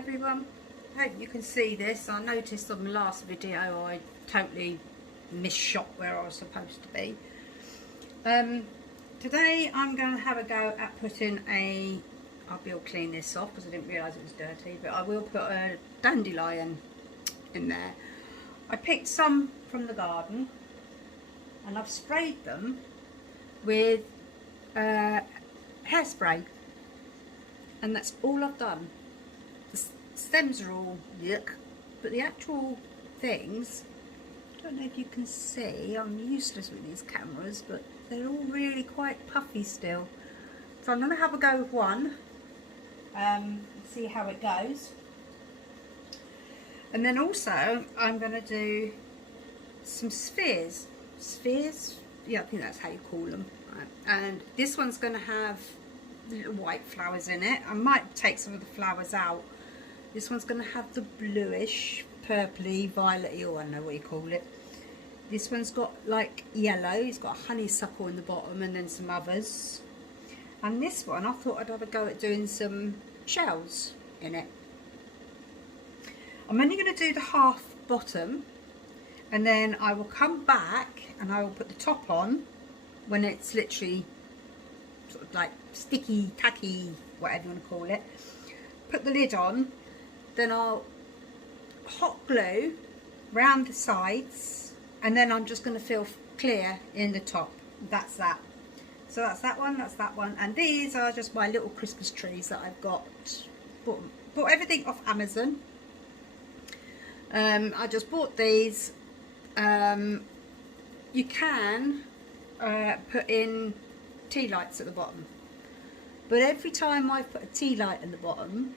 everyone, hope you can see this. I noticed on the last video I totally misshot where I was supposed to be. Today I'm going to have a go at putting I will clean this off because I didn't realise it was dirty, but I will put a dandelion in there. I picked some from the garden and I've sprayed them with hairspray, and that's all I've done. The stems are all yuck, but the actual things, I don't know if you can see, I'm useless with these cameras, but they're all really quite puffy still. So I'm going to have a go with one, see how it goes. And then also I'm going to do some spheres. Spheres? Yeah, I think that's how you call them. Right. And this one's going to have little white flowers in it. I might take some of the flowers out. This one's going to have the bluish, purpley, violety, or I don't know what you call it. This one's got like yellow. It's got a honeysuckle in the bottom and then some others. And this one, I thought I'd have a go at doing some shells in it. I'm only going to do the half bottom, and then I will come back and I will put the top on when it's literally sort of like sticky, tacky, whatever you want to call it. Put the lid on, then I'll hot glue round the sides, and then I'm just going to fill clear in the top. That's that. So that's that one, and these are just my little Christmas trees that I've got. Bought everything off Amazon. I just bought these. You can put in tea lights at the bottom, but every time I've put a tea light in the bottom,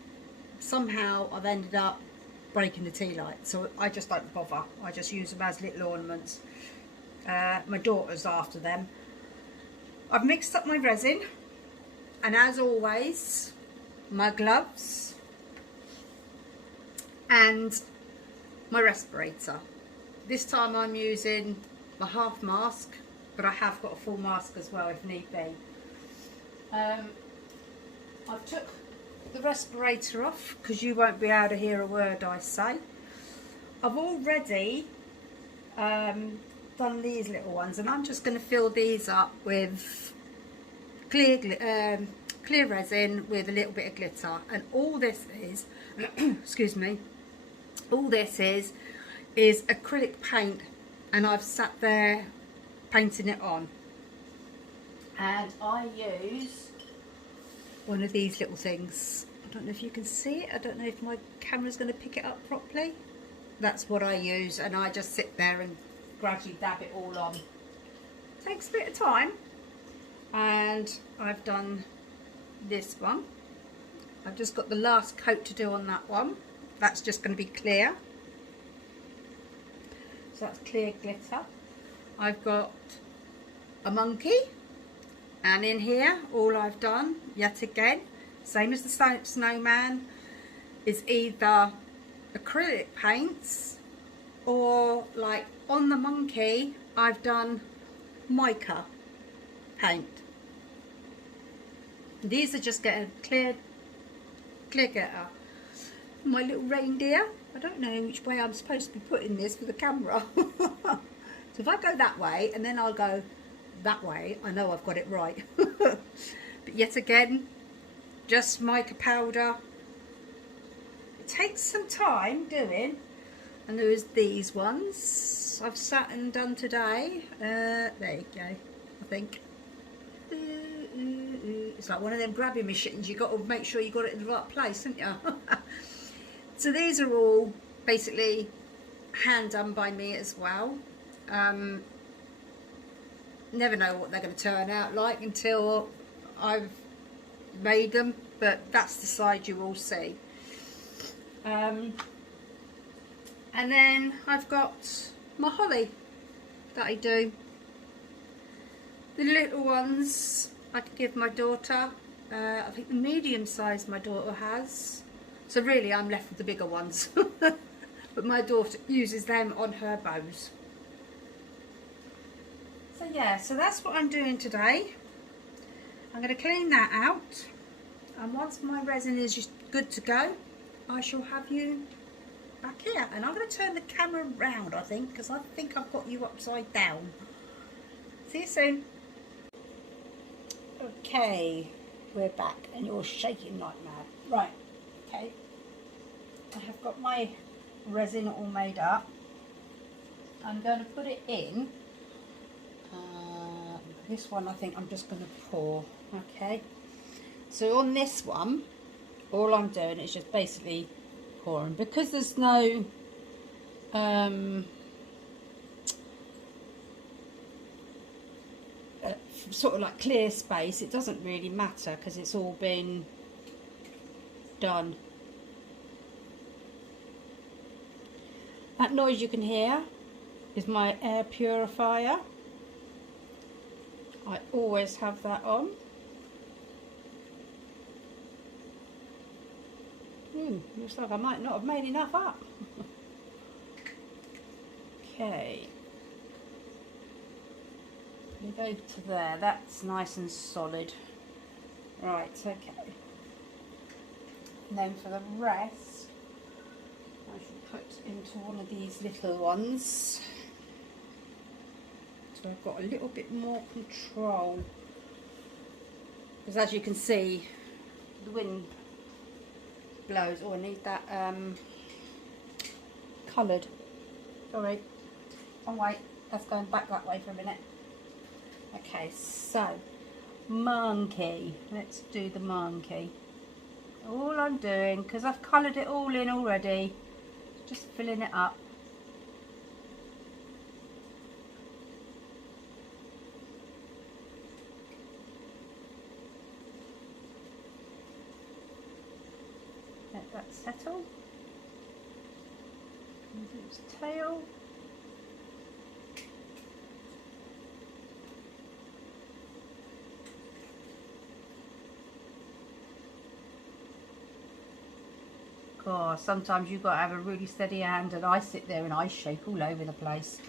somehow I've ended up breaking the tea light, so I just don't bother. I just use them as little ornaments. My daughter's after them. I've mixed up my resin, and as always, my gloves and my respirator. This time I'm using my half mask, but I have got a full mask as well if need be. I took the respirator off because you won't be able to hear a word I say. I've already done these little ones, and I'm just going to fill these up with clear resin with a little bit of glitter. And all this is excuse me, all this is acrylic paint, and I've sat there painting it on, and I use one of these little things. I don't know if you can see it. I don't know if my camera's going to pick it up properly. That's what I use, and I just sit there and gradually dab it all on. Takes a bit of time, and I've done this one. I've just got the last coat to do on that one. That's just going to be clear. So that's clear glitter. I've got a monkey, and in here all I've done, yet again, same as the snowman, is either acrylic paints, or like on the monkey I've done mica paint. These are just getting clear glitter. My little reindeer, I don't know which way I'm supposed to be putting this for the camera. So if I go that way and then I'll go that way, I know I've got it right. But yet again, just mica powder. It takes some time doing. And there is these ones I've sat and done today. There you go, I think. It's like one of them grabbing machines. You've got to make sure you got it in the right place, haven't you? So these are all basically hand done by me as well. Never know what they're going to turn out like until I've made them, but that's the side you will see. And then I've got my holly that I do. The little ones I could give my daughter. I think the medium size my daughter has. So really I'm left with the bigger ones. But my daughter uses them on her bows. So yeah, so that's what I'm doing today. I'm going to clean that out, and once my resin is just good to go, I shall have you back here. And I'm going to turn the camera round, I think, because I think I've got you upside down. See you soon. Okay, we're back and you're shaking like mad. Right, okay. I have got my resin all made up. I'm going to put it in. This one I think I'm just going to pour. Okay. So on this one, all I'm doing is just basically pouring. Because there's no sort of like clear space, it doesn't really matter because it's all been done. That noise you can hear is my air purifier. I always have that on. Looks like I might not have made enough up. Okay. We go to there, that's nice and solid. Right, okay. And then for the rest, I should put into one of these little ones. So I've got a little bit more control. Because as you can see, the wind blows. Oh, I need that coloured. Sorry. Oh wait, that's going back that way for a minute. Okay, so monkey. Let's do the monkey. All I'm doing, because I've coloured it all in already, just filling it up. Let that settle. And do its tail. God, sometimes you've got to have a really steady hand, and I sit there and I shake all over the place.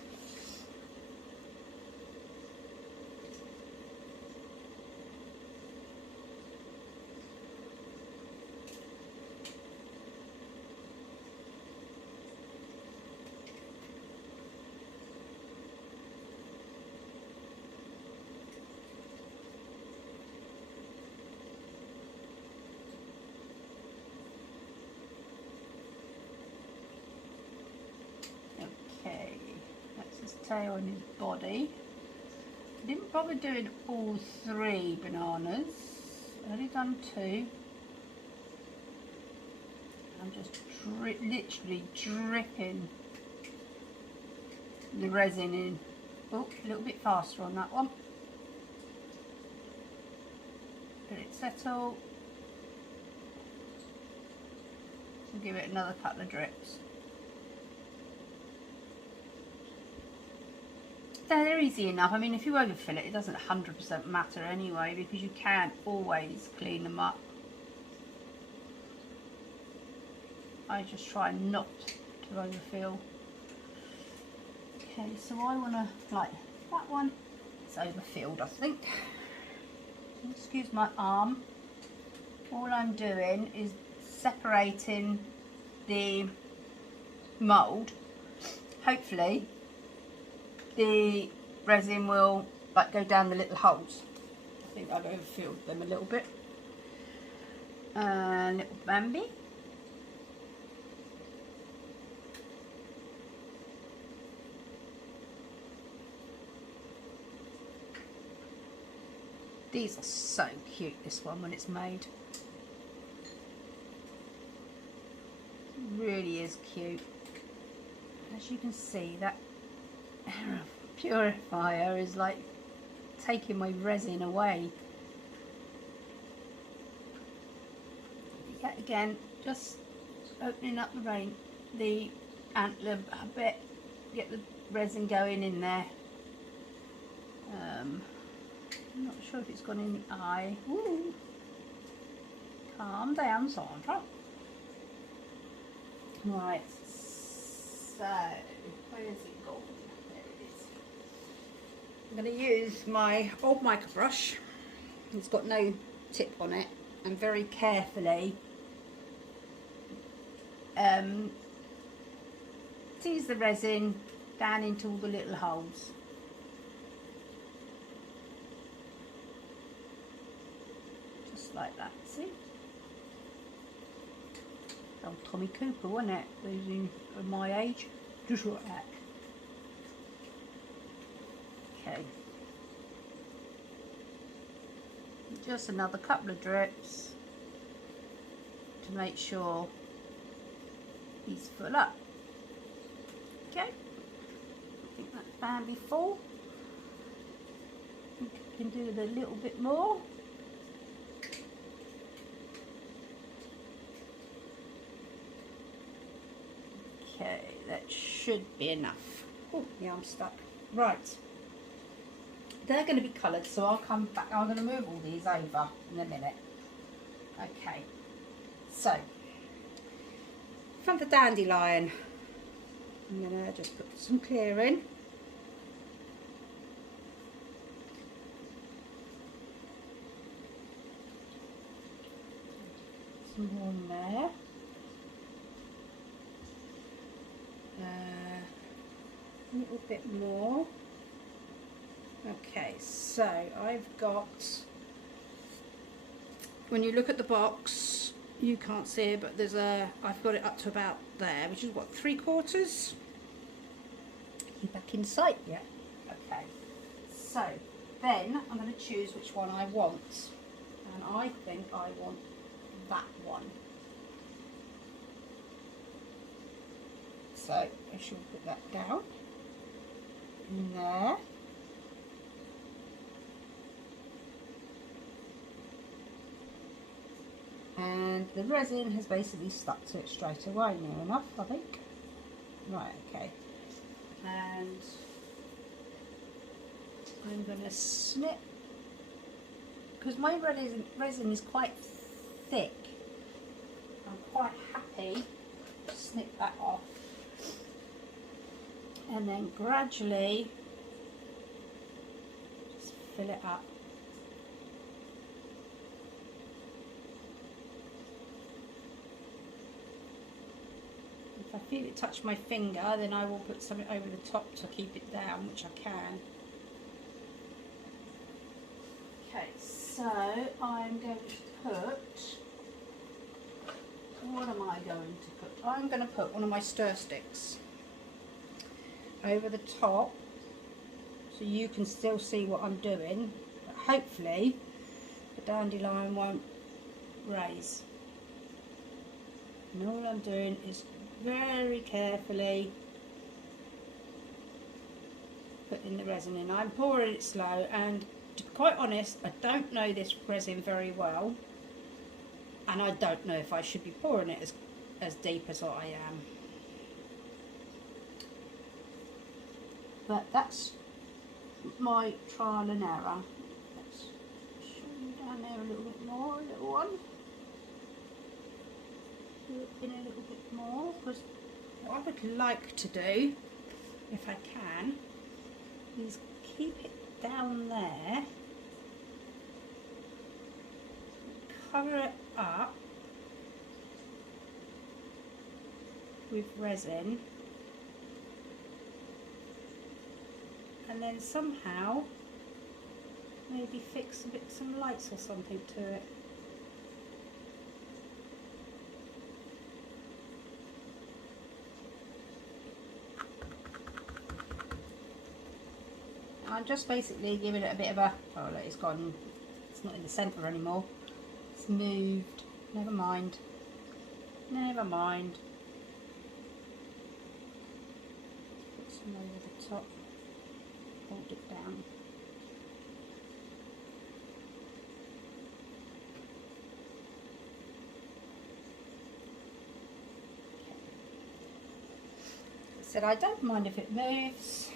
Tail and his body. I didn't bother doing all 3 bananas. I only done 2. I'm just literally dripping the resin in. Oh, a little bit faster on that one. Let it settle. And give it another couple of drips. They're easy enough. I mean, if you overfill it, it doesn't 100% matter anyway, because you can't always clean them up. I just try not to overfill. Okay, so I want to, like, that one is overfilled, I think. Excuse my arm. All I'm doing is separating the mould. Hopefully the resin will like go down the little holes. I think I've overfilled them a little bit. Little Bambi. These are so cute, this one, when it's made. It really is cute. As you can see, that air purifier is like taking my resin away. Yet again, just opening up the antler a bit, get the resin going in there. I'm not sure if it's gone in the eye. Ooh. Calm down, Sandra. Right, so where is it gone? There it is. I'm going to use my old mica brush. It's got no tip on it, and very carefully tease the resin down into all the little holes. Just like that, see? Old Tommy Cooper, wasn't it? Losing at my age. Just like that. Okay. Just another couple of drips to make sure he's full up. Okay. I think that's fairly full. I think I can do it a little bit more. Okay, that should be enough. Oh, yeah, I'm stuck. Right. They're going to be coloured, so I'll come back. I'm going to move all these over in a minute. Okay. So, from the Dandelion, I'm going to just put some clear in. Some more in there. A little bit more. Okay, so I've got, when you look at the box, you can't see it, but there's I've got it up to about there, which is what, 3/4? You back in sight yet? Okay, so then I'm going to choose which one I want, and I think I want that one. So I shall put that down in there. And the resin has basically stuck to it straight away, near enough, I think. Right, okay. And I'm going to snip, because my resin is quite thick. I'm quite happy to snip that off. And then gradually just fill it up. If I feel it touch my finger, then I will put something over the top to keep it down, which I can. Okay, so I'm going to put, what am I going to put? I'm going to put one of my stir sticks over the top so you can still see what I'm doing, but hopefully the dandelion won't raise. And all I'm doing is very carefully putting the resin in. I'm pouring it slow, and to be quite honest, I don't know this resin very well, and I don't know if I should be pouring it as deep as what I am. But that's my trial and error. Let's show you down there a little bit more, a little one. Do it in a little bit more, because what I would like to do, if I can, is keep it down there, cover it up with resin, and then somehow maybe fix some lights or something to it. I'm just basically giving it a bit of a, oh look, it's gone, it's not in the centre anymore, it's moved, never mind, never mind. Put some over the top, hold it down. Okay. I said I don't mind if it moves.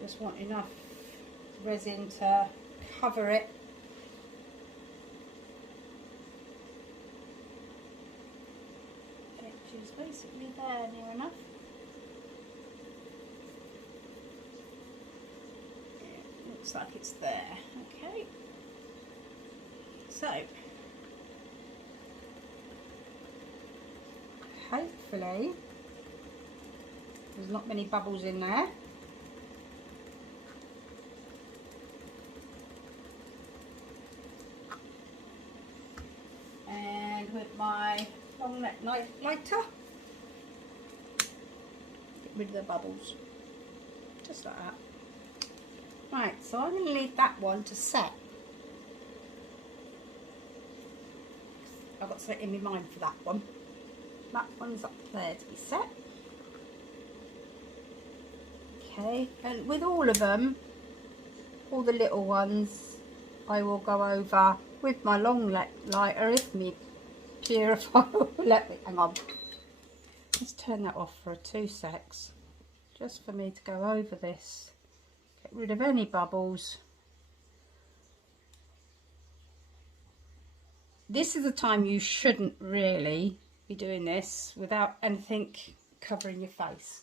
Just want enough resin to cover it. Which is basically there, near enough. Yeah, looks like it's there. Okay. So hopefully there's not many bubbles in there. And with my long neck lighter, get rid of the bubbles, just like that. Right, so I'm going to leave that one to set. I've got something in my mind for that one. That one's up there to be set. Okay, and with all of them, all the little ones, I will go over with my long lighter if me purifier will let me. Hang on. Let's turn that off for 2 secs. Just for me to go over this. Get rid of any bubbles. This is the time you shouldn't really be doing this without anything covering your face,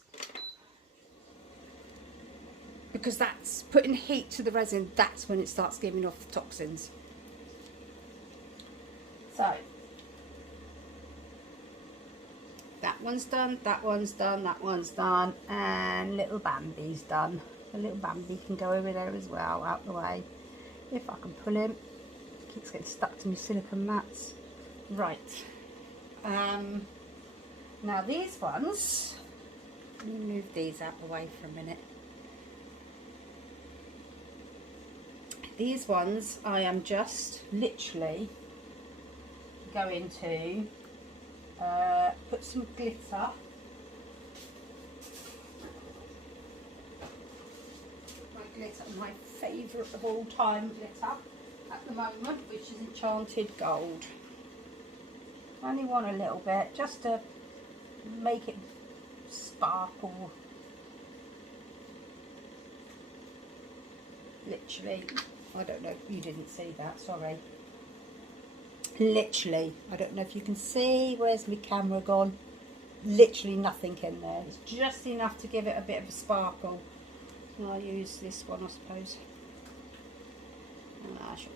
because that's putting heat to the resin. That's when it starts giving off the toxins. So that one's done, that one's done, that one's done, and little Bambi's done. The little Bambi can go over there as well, out the way, if I can pull him. Keeps getting stuck to my silicone mats. Right. Now these ones, let me move these out the way for a minute. These ones I am just literally going to put some glitter. My glitter, my favourite of all time glitter at the moment, which is Enchanted Gold. I only want a little bit just to make it sparkle. Literally, I don't know, you didn't see that, sorry. Literally, I don't know if you can see, where's my camera gone? Literally nothing in there. It's just enough to give it a bit of a sparkle. And I'll use this one, I suppose. And I shall.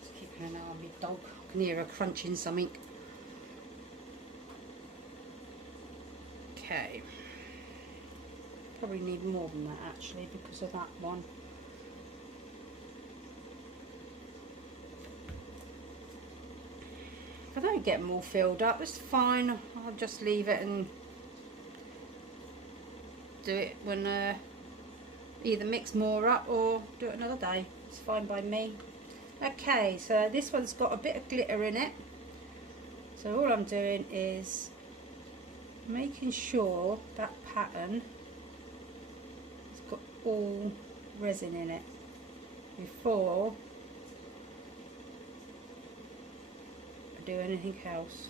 Just keeping an eye on my dog. I can hear her crunching something. Okay. Probably need more than that actually because of that one. If I don't get them all filled up, it's fine. I'll just leave it and do it when either mix more up or do it another day. It's fine by me. Okay, so this one's got a bit of glitter in it. So all I'm doing is making sure that pattern has got all resin in it before I do anything else.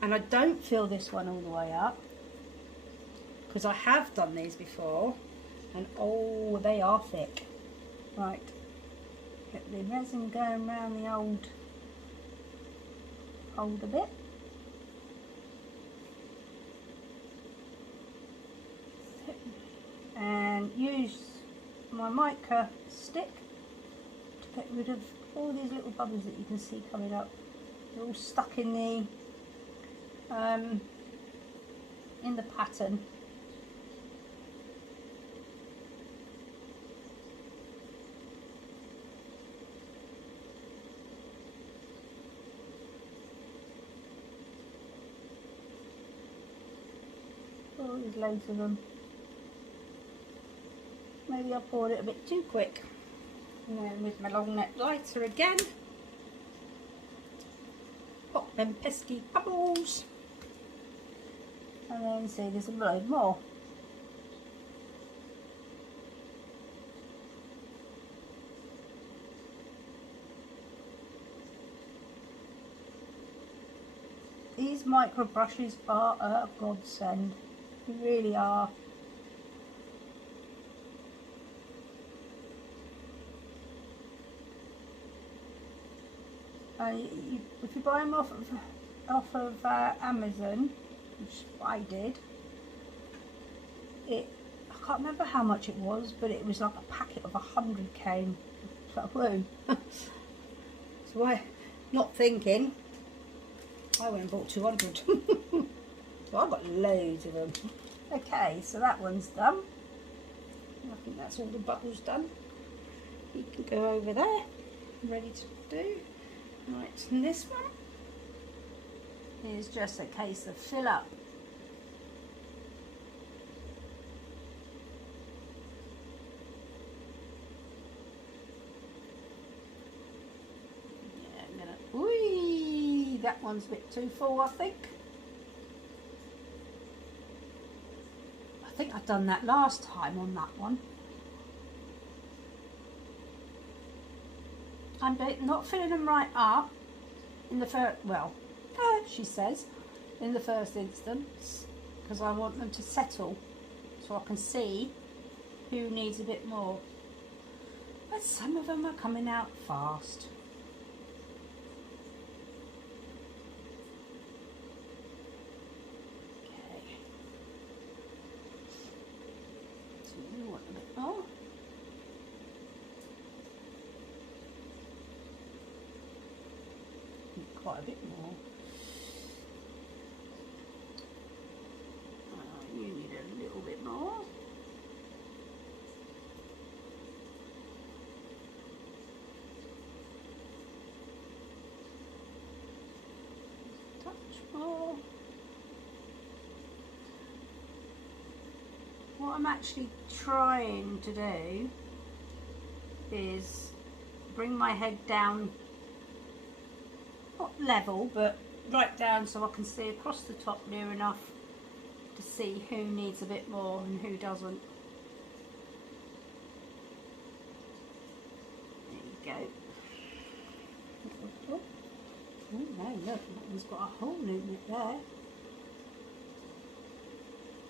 And I don't fill this one all the way up because I have done these before and oh, they are thick. Right, get the resin going around the old a bit. And use my mica stick to get rid of all these little bubbles that you can see coming up. They're all stuck in the pattern. Oh, there's loads of them. Maybe I poured it a bit too quick. And then with my long neck lighter again, pop them pesky bubbles. And then see, there's a load more. These micro brushes are a godsend. They really are. If you buy them off of Amazon, which I did, I can't remember how much it was, but it was like a packet of 100 came. I won't. So I, not thinking, I went and bought 200. So I've got loads of them. Okay, so that one's done. I think that's all the bubbles done. You can go over there, ready to do. Right, and this one is just a case of fill up. Yeah, I'm gonna, whee, that one's a bit too full, I think. I think I've done that last time on that one. I'm not filling them right up in the first, well, she says, in the first instance, because I want them to settle so I can see who needs a bit more. But some of them are coming out fast. Okay. So you want a bit more. Quite a bit more. You need a little bit more. Touch more. What I'm actually trying to do is bring my head down, not level, but right down so I can see across the top near enough to see who needs a bit more and who doesn't. There you go. Oh no, look, that one's got a hole in it there.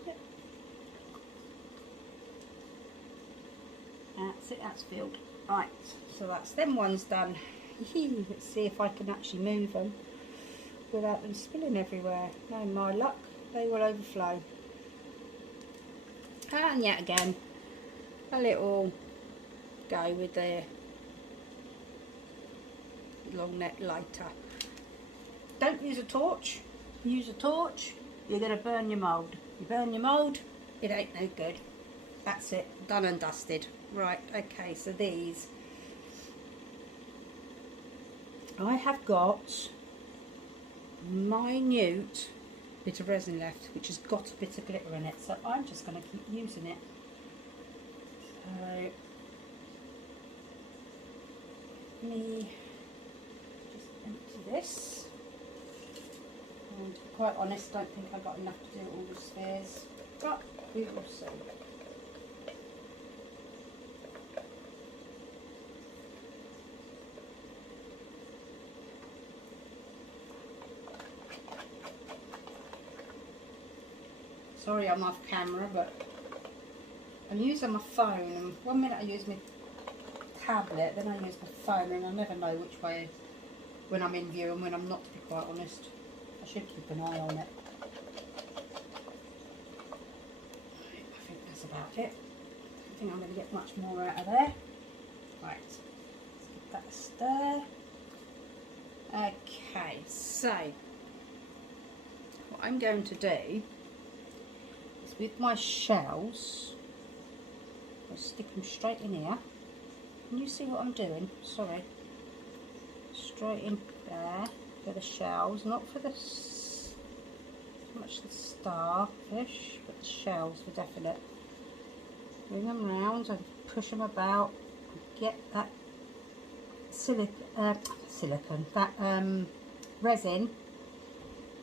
Yep. That's it, that's filled. Right, so that's them ones done. Let's see if I can actually move them without them spilling everywhere. No, my luck, they will overflow. And yet again, a little go with the long neck lighter. Don't use a torch. Use a torch, you're going to burn your mould. You burn your mould, it ain't no good. That's it, done and dusted. Right, okay, so these, I have got minute bit of resin left, which has got a bit of glitter in it, so I'm just going to keep using it. So let me just empty this. And to be quite honest, I don't think I've got enough to do all the spheres, but we will see. Sorry I'm off camera, but I'm using my phone, and one minute I use my tablet, then I use my phone, and I never know which way when I'm in view and when I'm not, to be quite honest. I should keep an eye on it. I think that's about it. I don't think I'm going to get much more out of there. Right, let's give that a stir. Okay, so what I'm going to do with my shells, I'll stick them straight in here. Can you see what I'm doing? Sorry. Straight in there for the shells, not for the so much the starfish, but the shells for definite. Bring them round and push them about. Get that silicone, that resin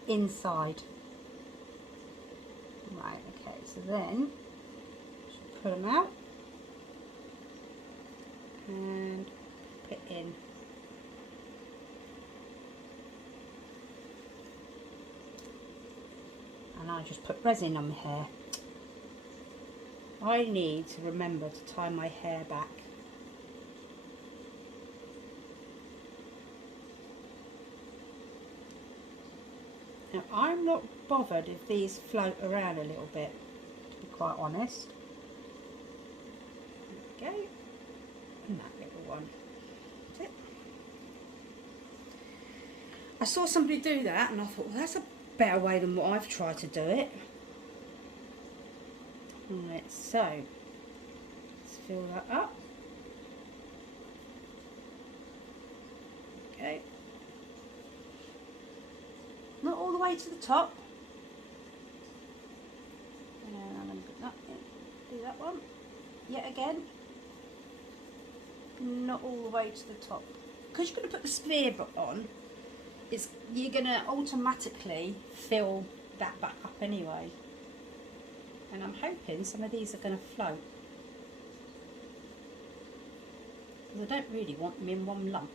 inside. Right, okay, so then just put them out and put in. And I just put resin on my hair. I need to remember to tie my hair back. Now I'm not bothered if these float around a little bit, to be quite honest. There we go. And that little one. I saw somebody do that and I thought, well, that's a better way than what I've tried to do it. Right, so let's fill that up. Okay. Not all the way to the top. And I'm going to put that in, do that one. Yet again. Not all the way to the top. Because you're going to put the sphere on, you're going to automatically fill that back up anyway. And I'm hoping some of these are going to float. Because I don't really want them in one lump.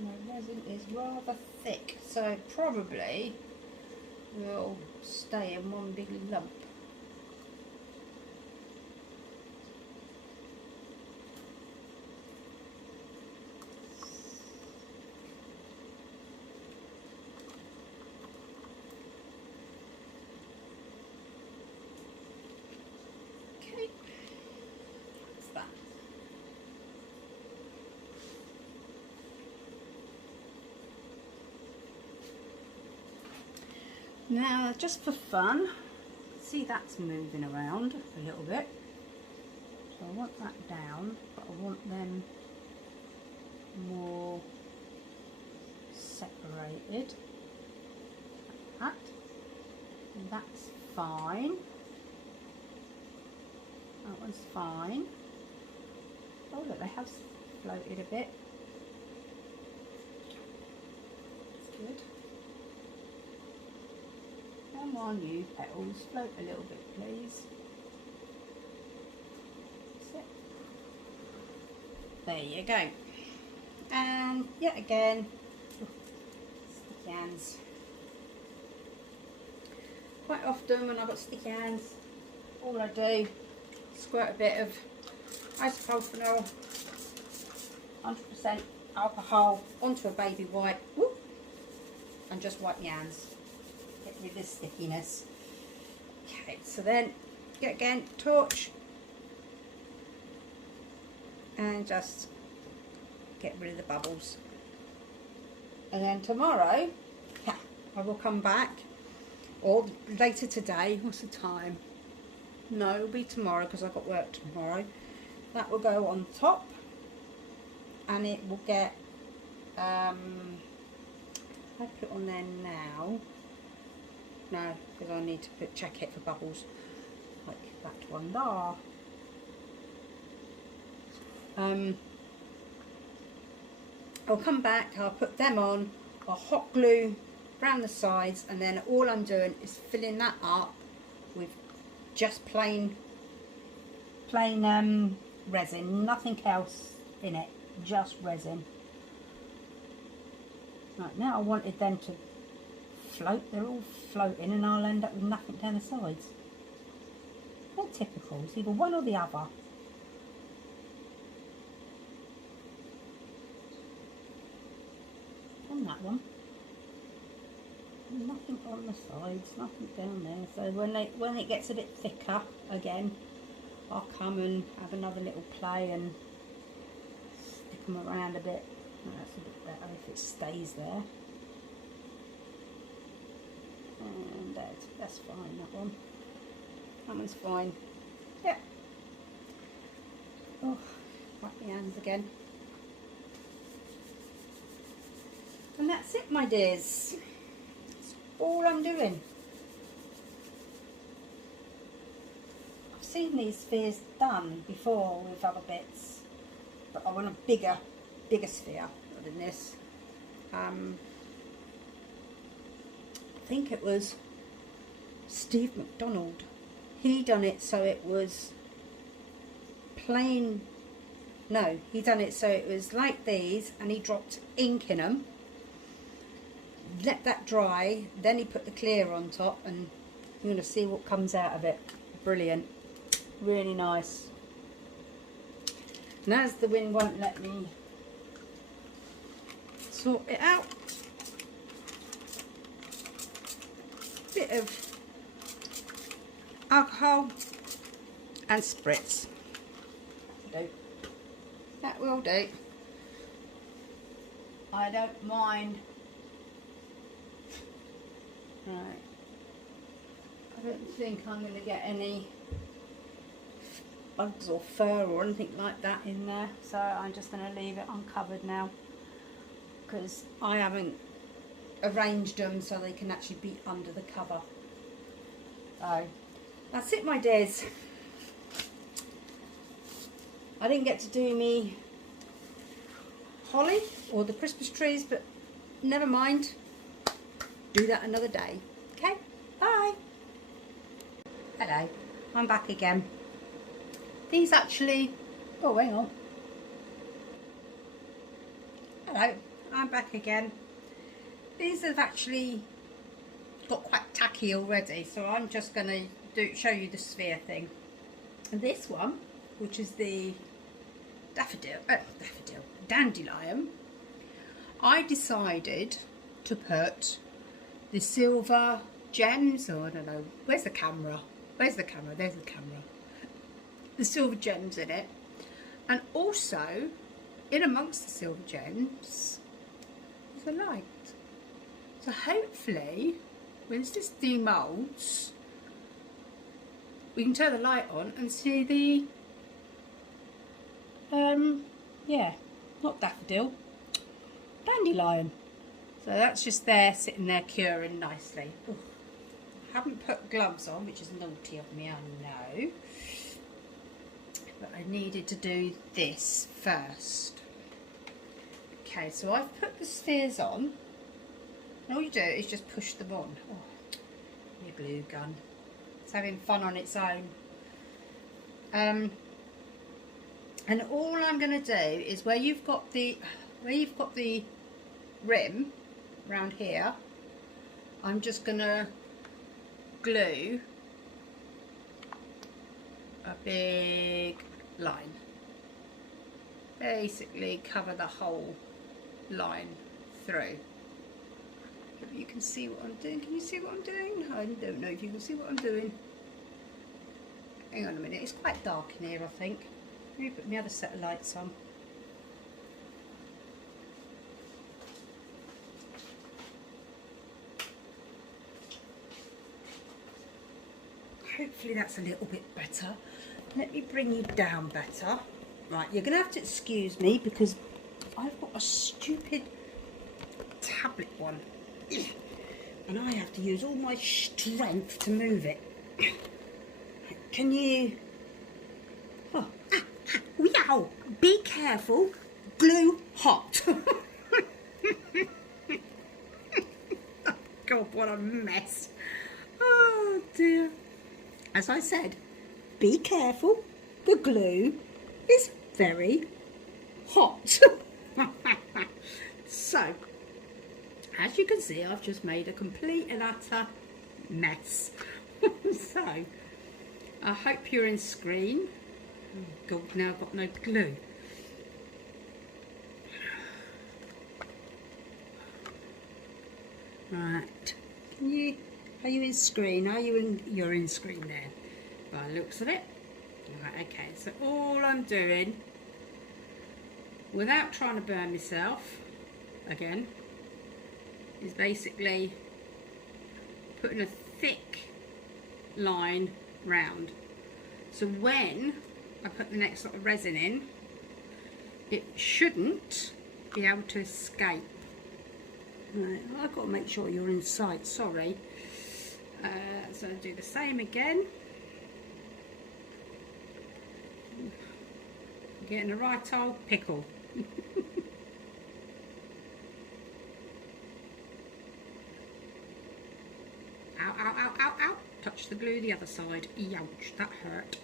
My resin is rather thick, so probably will stay in one big lump. Okay, that's that. Now, just for fun, see that's moving around a little bit. So I want that down, but I want them more separated. Like that. And that's fine. That one's fine. Oh look, they have floated a bit. That's good. Come on, you petals, float a little bit, please. That's it. There you go. And yet again, sticky hands. Quite often when I've got sticky hands, all I do is squirt a bit of isopropyl 100% alcohol onto a baby wipe, whoop, and just wipe my hands. Get rid of the stickiness. Okay, so then again, torch and just get rid of the bubbles. And then tomorrow, yeah, I will come back, or later today. What's the time? No, it'll be tomorrow because I've got work tomorrow. That will go on top, and it will get. I put it on there now. No, because I need to check it for bubbles, like that one there. I'll come back, I'll put them on, I'll hot glue around the sides, and then all I'm doing is filling that up with just plain resin, nothing else in it, just resin. Right, now I wanted them to float, they're all floating, and I'll end up with nothing down the sides. They're typical, it's either one or the other. On that one, nothing on the sides, nothing down there. So when it gets a bit thicker again, I'll come and have another little play and stick them around a bit. That's a bit better if it stays there. And that's fine, that one. That one's fine. Yeah. Oh, wipe my hands again. And that's it, my dears. That's all I'm doing. I've seen these spheres done before with other bits, but I want a bigger sphere than this. I think it was Steve McDonald. He done it so it was plain. No, he done it so it was like these, and he dropped ink in them. Let that dry, then he put the clear on top, and you're going to see what comes out of it. Brilliant, really nice. And as the wind won't let me sort it out, bit of alcohol and spritz. That will do. I don't mind. Right. I don't think I'm going to get any bugs or fur or anything like that in there, so I'm just going to leave it uncovered now, because I haven't arranged them so they can actually be under the cover. So that's it, my dears. I didn't get to do me holly or the Christmas trees, but never mind, do that another day. Okay, bye. Hello, I'm back again. These actually, oh hang on. Hello, I'm back again. These have actually got quite tacky already, so I'm just going to show you the sphere thing. And this one, which is the dandelion, I decided to put the silver gems, or I don't know, where's the camera? Where's the camera? There's the camera. The silver gems in it, and also in amongst the silver gems is a light. So hopefully, once this demolds, we can turn the light on and see the yeah, not daffodil, dandelion. So that's just there, sitting there curing nicely. Ooh. I haven't put gloves on, which is naughty of me, I know. But I needed to do this first. Okay, so I've put the spheres on. And all you do is just push them on. Oh, your glue gun. It's having fun on its own. And all I'm going to do is where you've got the rim around here, I'm just going to glue a big line. Basically cover the whole line through. If you can see what I'm doing. Can you see what I'm doing? I don't know if you can see what I'm doing. Hang on a minute, it's quite dark in here, I think. Let me put my other set of lights on. Hopefully that's a little bit better. Let me bring you down better. Right, you're going to have to excuse me because I've got a stupid tablet one. And I have to use all my strength to move it. Can you... Oh, wow, be careful, glue hot. Oh, God, what a mess. Oh dear. As I said, be careful, the glue is very hot. So, as you can see, I've just made a complete and utter mess. So, I hope you're in screen. Oh God, now I've got no glue. Right, are you in screen? You're in screen there, by the looks of it. Right, okay, so all I'm doing, without trying to burn myself, again, is basically putting a thick line round. So when I put the next lot of resin in, it shouldn't be able to escape. Right, I've got to make sure you're in sight, sorry. So I'll do the same again. Getting the right old pickle. Ow, ow, ow, ow, ow. Touch the glue the other side. Youch, that hurt.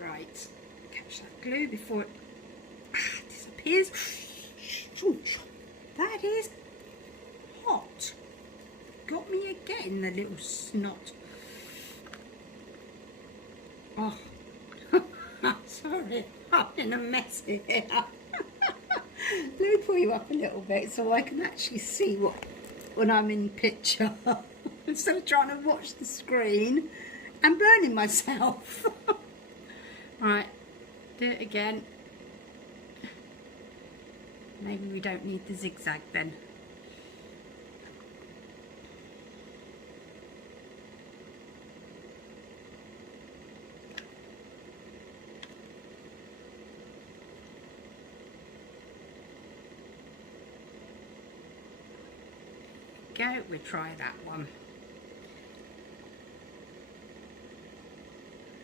Right, catch that glue before it disappears. Ouch, that is hot. Got me again, the little snot. Oh, sorry, I'm in a mess here. Let me pull you up a little bit so I can actually see what when I'm in picture instead of trying to watch the screen and burning myself. Right, do it again. Maybe we don't need the zigzag then. Go, we'll try that one.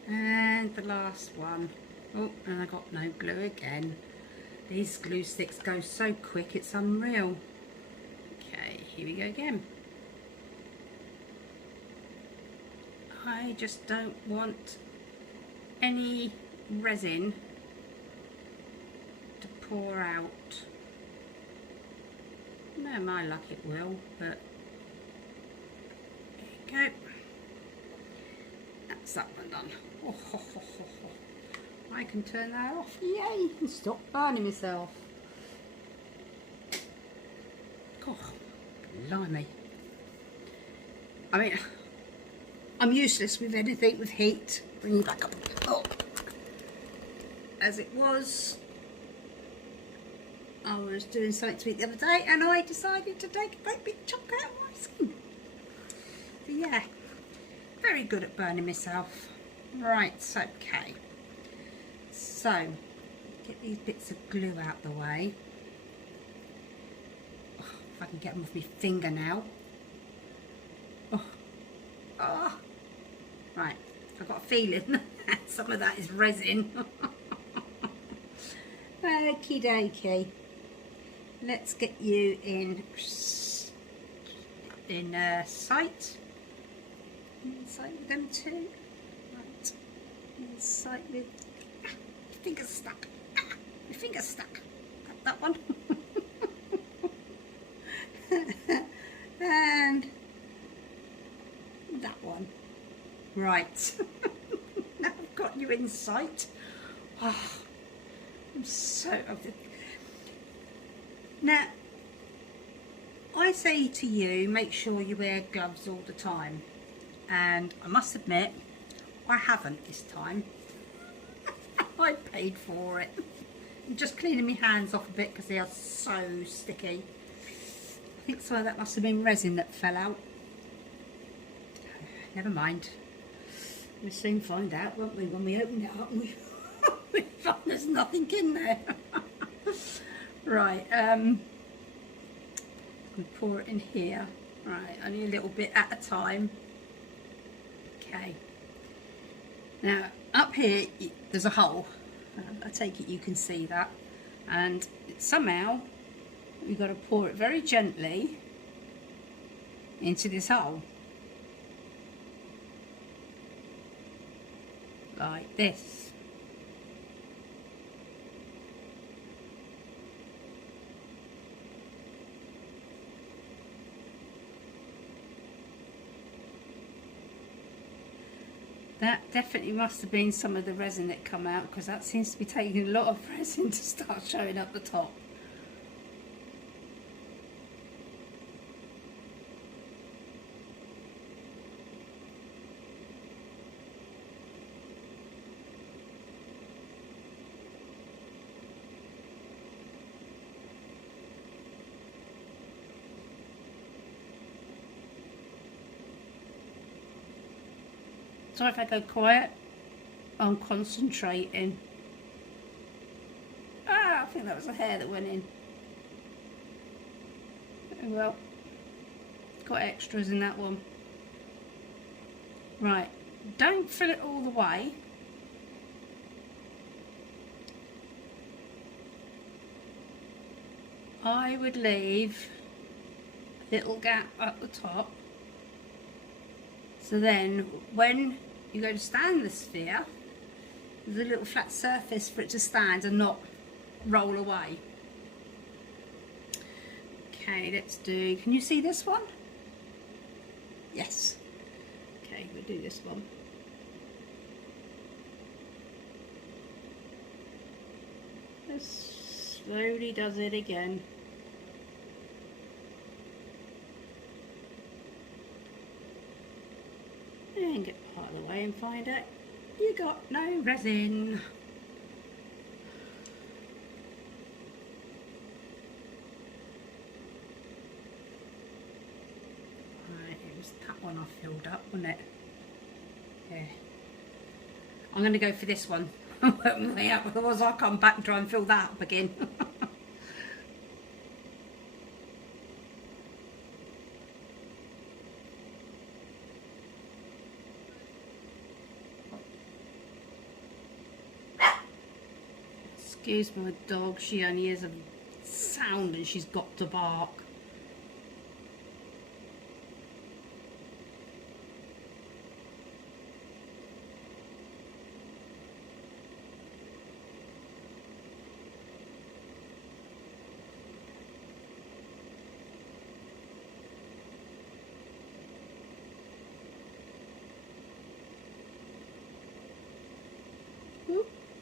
And the last one. Oh, and I got no glue again. These glue sticks go so quick, it's unreal. Okay, here we go again. I just don't want any resin to pour out. No, my luck it will, but there you go. That's that one done. Oh, ho, ho, ho, ho. I can turn that off. Yay! And stop burning myself. God, blimey. I mean, I'm useless with anything with heat. Bring you back up. Oh. As it was, I was doing something to eat the other day and I decided to take a great big chunk out of my skin. So yeah, very good at burning myself. Right, okay. So, get these bits of glue out the way. Oh, if I can get them off my finger now. Oh. Oh. Right, I've got a feeling some of that is resin. Okie dokie. Let's get you in sight. In sight with them too. Right. In sight with. Your finger's stuck. Your finger's stuck. That one. And that one. Right. Now I've got you in sight. Oh, I'm so. Now, I say to you, make sure you wear gloves all the time. And I must admit, I haven't this time. I paid for it. I'm just cleaning my hands off a bit because they are so sticky. I think some of that must have been resin that fell out. Never mind. We'll soon find out, won't we, when we open it up and we find there's nothing in there. Right, we pour it in here. Right, only a little bit at a time. Okay. Now, up here, there's a hole. I take it you can see that. And somehow, we've got to pour it very gently into this hole. Like this. That definitely must have been some of the resin that come out, because that seems to be taking a lot of resin to start showing up the top. So if I go quiet, I'm concentrating. Ah, I think that was a hair that went in. Oh well, got extras in that one. Right, don't fill it all the way. I would leave a little gap at the top. So then, when you go to stand the sphere, there's a little flat surface for it to stand and not roll away. Okay, let's do, can you see this one? Yes. Okay, we'll do this one. Just slowly does it again. And get part of the way and find out you got no resin. Right, it was that one I filled up, wasn't it? Yeah. I'm going to go for this one. Yeah, otherwise I'll come back and try and fill that up again. Excuse my dog, she only hears a sound and she's got to bark.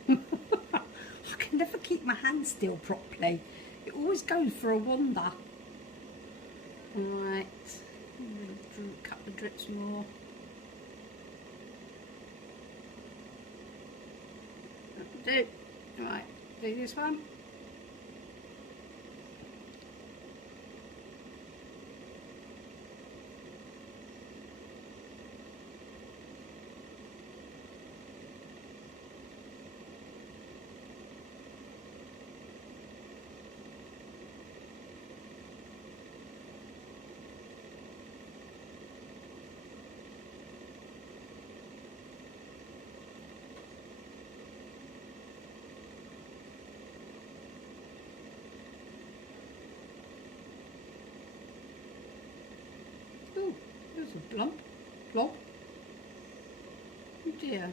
I can never keep my hand still properly. It always goes for a wander. Right, a couple of drips more. That'll do. Right, do this one. Oh, there's a blob. Oh dear.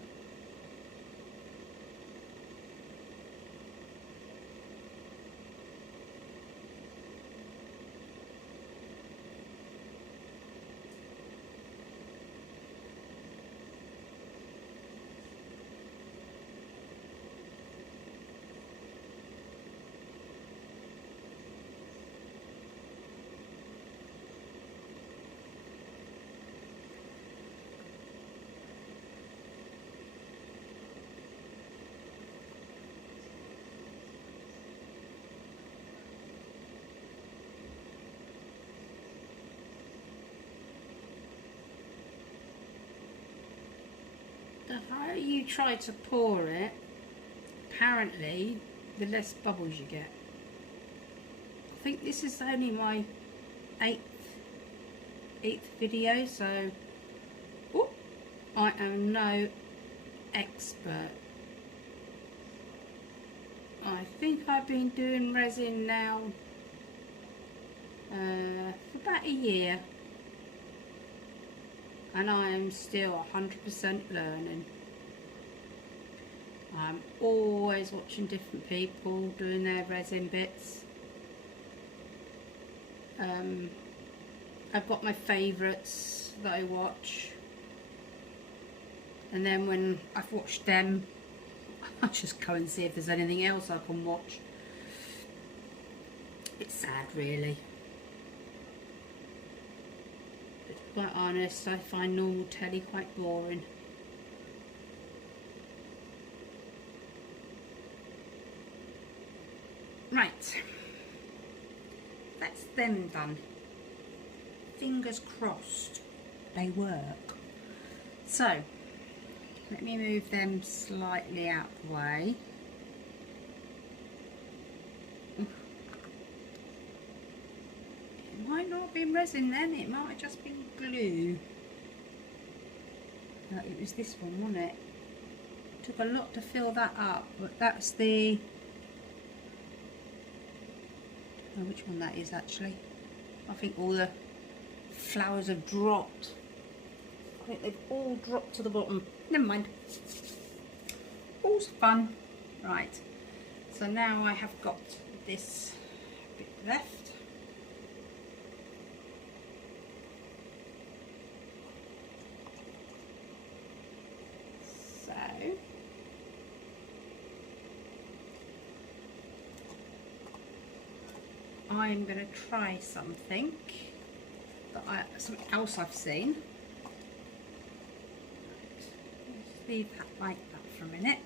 The higher you try to pour it, apparently the less bubbles you get. I think this is only my eighth video, so I am no expert. I think I've been doing resin now for about a year. And I am still 100% learning. I'm always watching different people doing their resin bits. I've got my favourites that I watch. And then when I've watched them, I just go and see if there's anything else I can watch. It's sad, really. Quite honest, I find normal telly quite boring. Right, that's them done. Fingers crossed they work. So, let me move them slightly out the way. It might not be resin then, it might just be glue. It was this one, wasn't it? Took a lot to fill that up, but that's the... I don't know which one that is actually. I think all the flowers have dropped. I think they've all dropped to the bottom. Never mind. All's fun. Right, so now I have got this bit left. I'm going to try something something else I've seen. Let's leave that like that for a minute.